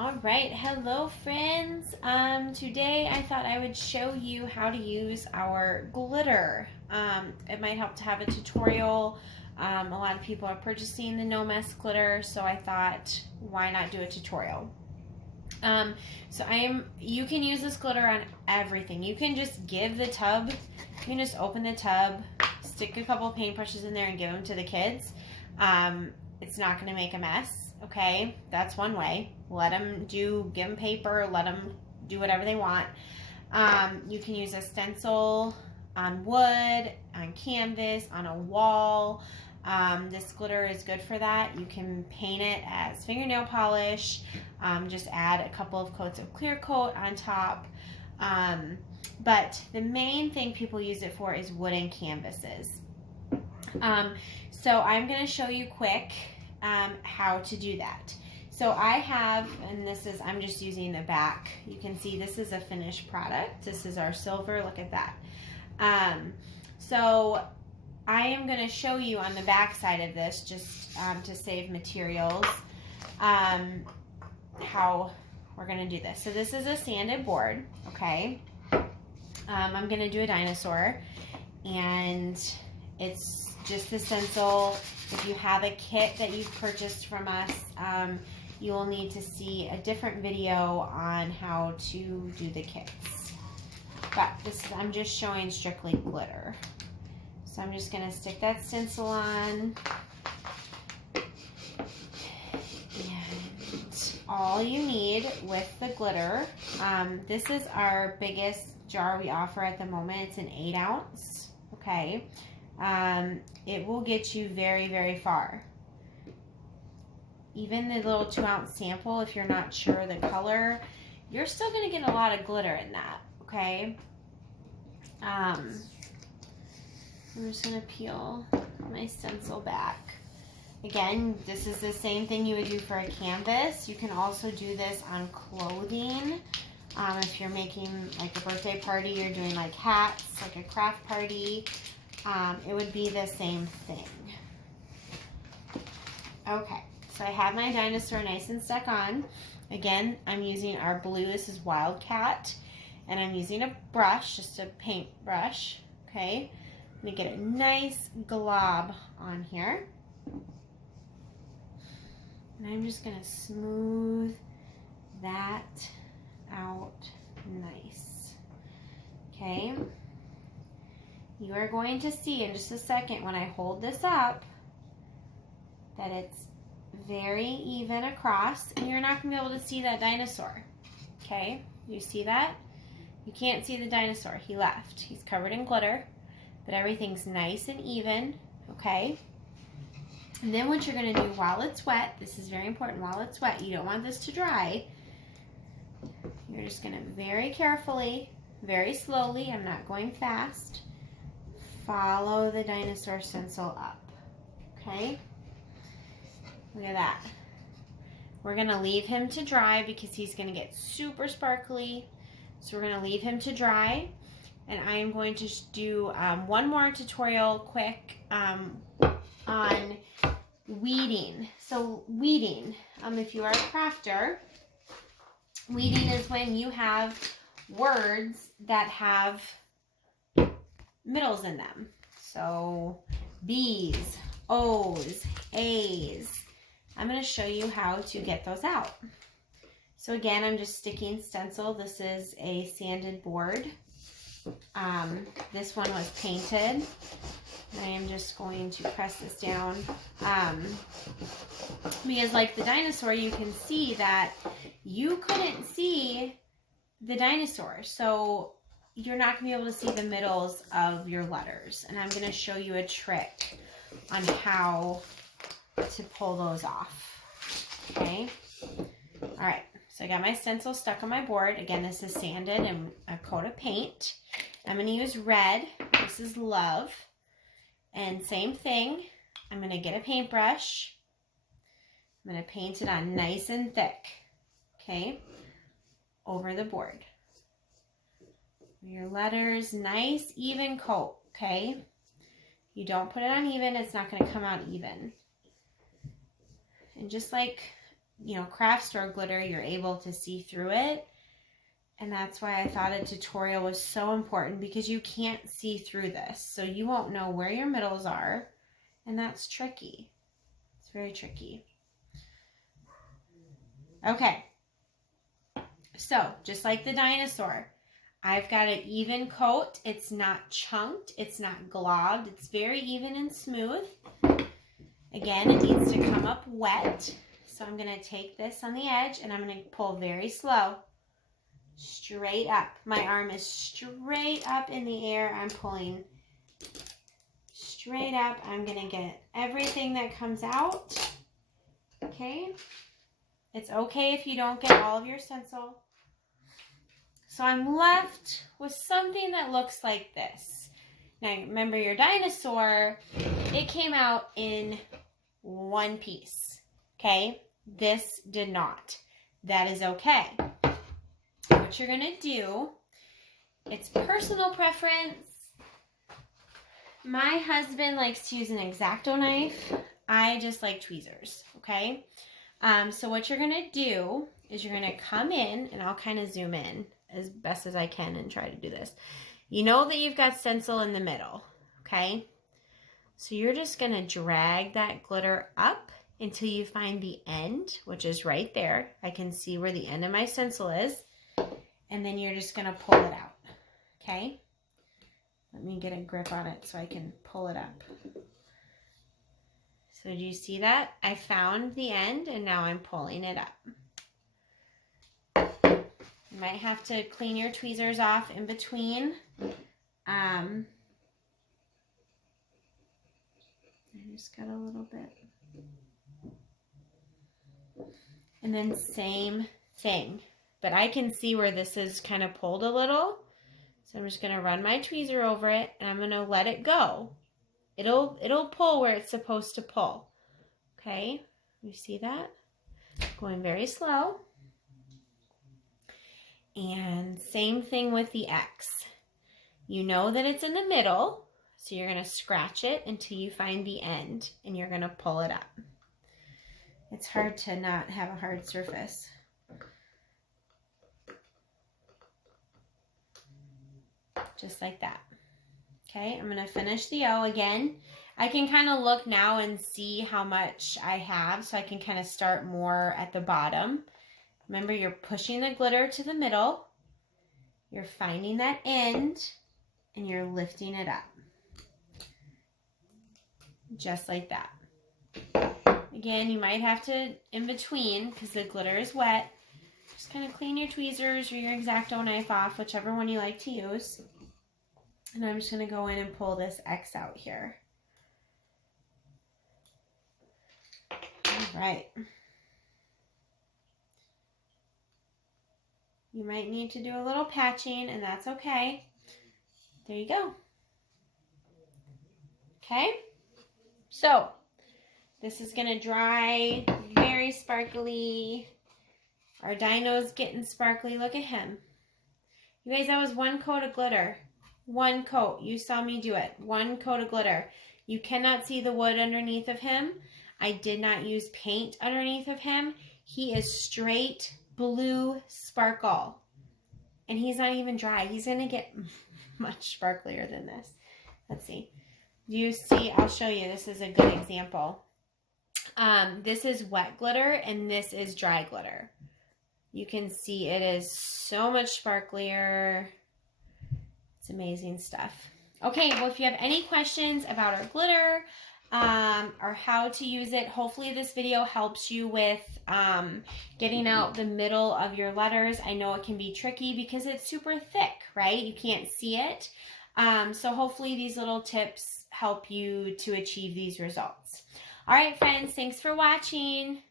All right, hello friends. Today I thought I would show you how to use our glitter. It might help to have a tutorial. A lot of people are purchasing the No Mess glitter, so I thought, why not do a tutorial? You can use this glitter on everything. You can just give the tub, you can just open the tub, stick a couple of paintbrushes in there and give them to the kids. It's not going to make a mess, okay? That's one way. Give them paper, let them do whatever they want. You can use a stencil on wood, on canvas, on a wall. This glitter is good for that. You can paint it as fingernail polish. Just add a couple of coats of clear coat on top. But the main thing people use it for is wooden canvases. So I'm going to show you quick how to do that. So I have, and I'm just using the back. You can see this is a finished product. This is our silver. Look at that. So I am going to show you on the back side of this, just to save materials, how we're going to do this. So this is a sanded board, okay? I'm going to do a dinosaur, and it's just the stencil. If you have a kit that you've purchased from us, you will need to see a different video on how to do the kits. But I'm just showing strictly glitter. So I'm just going to stick that stencil on. And all you need with the glitter, this is our biggest jar we offer at the moment. It's an 8 ounce, okay? It will get you very, very far. Even the little 2 ounce sample, if you're not sure of the color, you're still going to get a lot of glitter in that, okay? I'm just going to peel my stencil back. Again, this is the same thing you would do for a canvas. You can also do this on clothing. If you're making like a birthday party, you're doing like hats, like a craft party, it would be the same thing. Okay, so I have my dinosaur nice and stuck on. Again, I'm using our blue, this is Wildcat, and I'm using a brush, just a paint brush, okay? I'm gonna get a nice glob on here. And I'm just gonna smooth that out nice, okay? You are going to see in just a second when I hold this up that it's very even across, and you're not going to be able to see that dinosaur, okay? You see that? You can't see the dinosaur. He left. He's covered in glitter, but everything's nice and even, okay? And then what you're going to do while it's wet, this is very important, while it's wet, you don't want this to dry. You're just going to very carefully, very slowly, I'm not going fast, follow the dinosaur stencil up, okay? Look at that. We're going to leave him to dry because he's going to get super sparkly. So we're going to leave him to dry. And I am going to do one more tutorial quick on weeding. So weeding, if you are a crafter, weeding is when you have words that have middles in them. So B's, O's, A's. I'm going to show you how to get those out. So again, I'm just sticking stencil. This is a sanded board. This one was painted. I am just going to press this down. Because like the dinosaur, you can see that you couldn't see the dinosaur. So you're not going to be able to see the middles of your letters. And I'm going to show you a trick on how to pull those off, okay? All right, so I got my stencil stuck on my board. Again, this is sanded and a coat of paint. I'm going to use red. This is love. And same thing, I'm going to get a paintbrush. I'm going to paint it on nice and thick, okay, over the board. Your letters, nice, even coat, okay? You don't put it on even, it's not going to come out even. And just like you know, craft store glitter, you're able to see through it. And that's why I thought a tutorial was so important, because you can't see through this. So you won't know where your middles are. And that's tricky. It's very tricky. Okay. So just like the dinosaur, I've got an even coat. It's not chunked. It's not globbed. It's very even and smooth. Again, it needs to come up wet. So I'm going to take this on the edge and I'm going to pull very slow. Straight up. My arm is straight up in the air. I'm pulling straight up. I'm going to get everything that comes out. Okay. It's okay if you don't get all of your stencil. So I'm left with something that looks like this. Now remember, your dinosaur, it came out in one piece. Okay. This did not. That is okay. What you're going to do, it's personal preference. My husband likes to use an X-Acto knife. I just like tweezers, okay? So what you're going to do is you're going to come in, and I'll kind of zoom in as best as I can and try to do this. You know that you've got stencil in the middle, okay? So you're just going to drag that glitter up until you find the end, which is right there. I can see where the end of my stencil is. And then you're just going to pull it out, okay? Let me get a grip on it so I can pull it up. So do you see that? I found the end and now I'm pulling it up. You might have to clean your tweezers off in between. I just got a little bit. And then same thing. But I can see where this is kind of pulled a little. So I'm just going to run my tweezer over it and I'm going to let it go. It'll pull where it's supposed to pull. Okay? You see that? Going very slow. And same thing with the X. You know that it's in the middle, so you're going to scratch it until you find the end and you're going to pull it up. It's hard to not have a hard surface. Just like that. Okay, I'm going to finish the O again. I can kind of look now and see how much I have, so I can kind of start more at the bottom. Remember, you're pushing the glitter to the middle. You're finding that end, and you're lifting it up. Just like that. Again, you might have to, in between, because the glitter is wet, just kind of clean your tweezers or your X-Acto knife off, whichever one you like to use. And I'm just going to go in and pull this X out here. All right. You might need to do a little patching, and that's okay. There you go. Okay. So, this is going to dry very sparkly. Our dino's getting sparkly. Look at him. You guys, that was one coat of glitter. One coat. You saw me do it. One coat of glitter. You cannot see the wood underneath of him. I did not use paint underneath of him. He is straight blue sparkle. And he's not even dry. He's going to get much sparklier than this. Let's see. Do you see? I'll show you. This is a good example. This is wet glitter and this is dry glitter. You can see it is so much sparklier. It's amazing stuff. Okay, well, if you have any questions about our glitter or how to use it, hopefully this video helps you with getting out the middle of your letters. I know it can be tricky because it's super thick, right? You can't see it. So hopefully these little tips help you to achieve these results. All right, friends, thanks for watching.